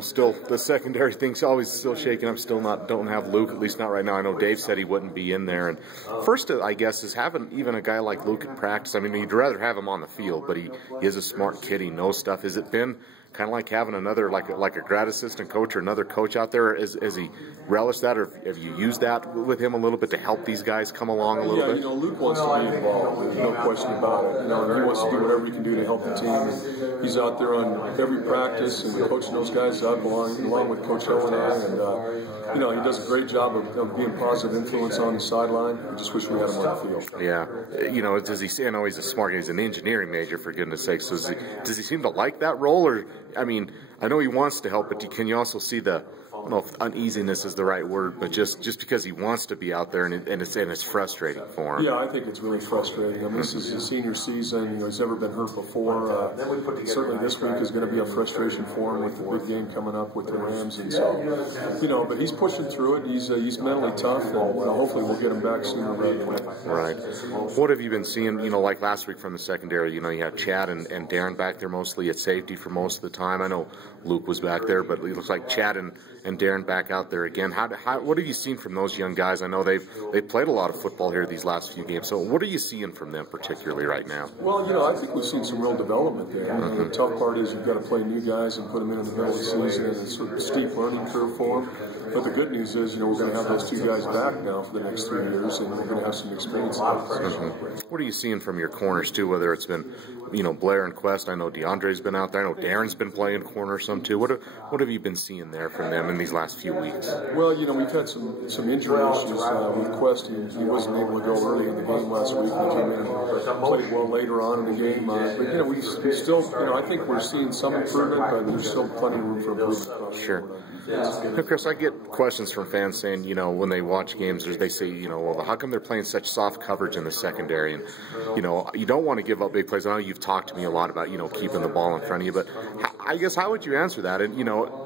still the secondary thing's always still shaking. I'm still don't have Luke, at least not right now. I know Dave said he wouldn't be in there. And first, I guess, is having even a guy like Luke in practice. I mean, you'd rather have him on the field, but he is a smart kid. He knows stuff. Has it been kind of like having another, like a grad assistant coach or another coach out there? Has he relished that, or have you used that with him a little bit to help these guys come along a little bit? Luke wants to be involved. There's no question about it. And he wants to do whatever he can do to help the team. And he's out there on every practice and coaching those guys up along with Coach Hill and I. And he does a great job of being a positive influence on the sideline. I just wish we had him on the field. Yeah. Does he? I know he's a smart guy. He's an engineering major, for goodness sakes. So does he seem to like that role, or? I mean, I know he wants to help, but can you also see the, I don't know if uneasiness is the right word, but just because he wants to be out there and it's frustrating for him? Yeah, I think it's really frustrating. I mean, this is his senior season. He's never been hurt before. Certainly this week is going to be a frustration for him with the big game coming up with the Rams, and so but he's pushing through it. He's mentally tough, and hopefully we'll get him back sooner rather than later. Right. What have you been seeing? Like last week from the secondary. You have Chad and Darren back there mostly at safety for most of the time. I know Luke was back there, but it looks like Chad and Darren back out there again. What have you seen from those young guys? I know they've played a lot of football here these last few games. So what are you seeing from them particularly right now? Well, I think we've seen some real development there. The tough part is you've got to play new guys and put them in the middle of the season, and it's sort of a steep learning curve for them. But the good news is, we're going to have those two guys back now for the next 3 years, and we're going to have some experience in that position. What are you seeing from your corners too? Whether it's been, Blair and Quest. I know DeAndre's been out there. I know Darren's been playing corner some too. What have you been seeing there from them in these last few weeks? Well, we've had some injury issues with Quest. He wasn't able to go early in the game last week. He came in and played well later on in the game. But we still, I think we're seeing some improvement, but there's still plenty of room for improvement. Sure. Chris, I get questions from fans saying, when they watch games, they say, well, how come they're playing such soft coverage in the secondary? And, you don't want to give up big plays. I know you've talked to me a lot about, keeping the ball in front of you, but I guess how would you answer that? And,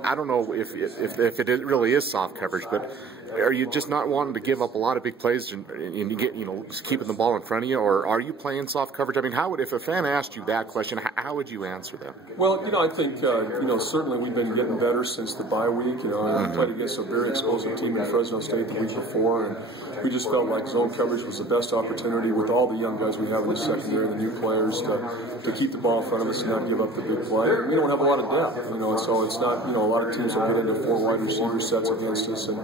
I don't know if it really is soft coverage, but are you just not wanting to give up a lot of big plays and you get, just keeping the ball in front of you, or are you playing soft coverage? I mean, if a fan asked you that question, how would you answer them? Well, I think, certainly we've been getting better since the bye week. We played against a very explosive team in Fresno State the week before, and we just felt like zone coverage was the best opportunity with all the young guys we have in the secondary, the new players, to keep the ball in front of us and not give up the big play. We don't have a lot of depth, and so it's not, a lot of teams will get into 4 wide receiver sets against us, and,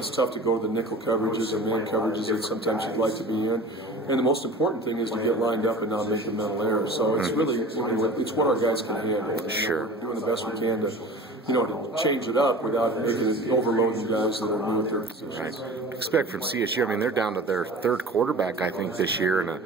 it's tough to go to the nickel coverages or man coverages that sometimes you'd like to be in. And the most important thing is to get lined up and not make the mental errors. So it's really, it's what our guys can handle. Sure. We're doing the best we can to change it up without making it overloading guys that are new at their positions. Right. Expect from CSU, I mean, they're down to their 3rd quarterback, I think, this year, and a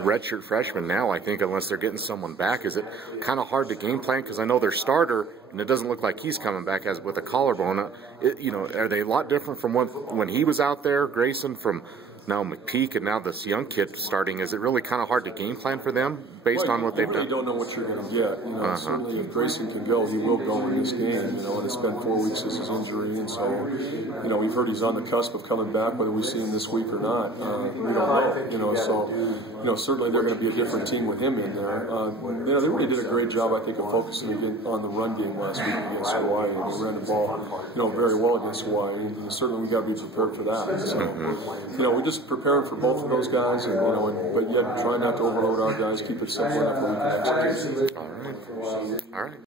redshirt freshman now, I think, unless they're getting someone back. Is it kind of hard to game plan? Because I know their starter, and it doesn't look like he's coming back with a collarbone. Are they a lot different from when he was out there, Grayson, from now McPeak and now this young kid starting? Is it really kind of hard to game plan for them based on what they've done? You don't know what you're going to get. Certainly if Grayson can go, he will go in this game. And it's been 4 weeks since his injury, and so we've heard he's on the cusp of coming back. Whether we see him this week or not, we don't know. So certainly they're going to be a different team with him in there. They really did a great job, I think, of focusing again on the run game last week against Hawaii, and they ran the ball very well against Hawaii, and certainly we got to be prepared for that. So we just preparing for both of those guys, but yet try not to overload our guys, keep it simple enough where we can execute. All right.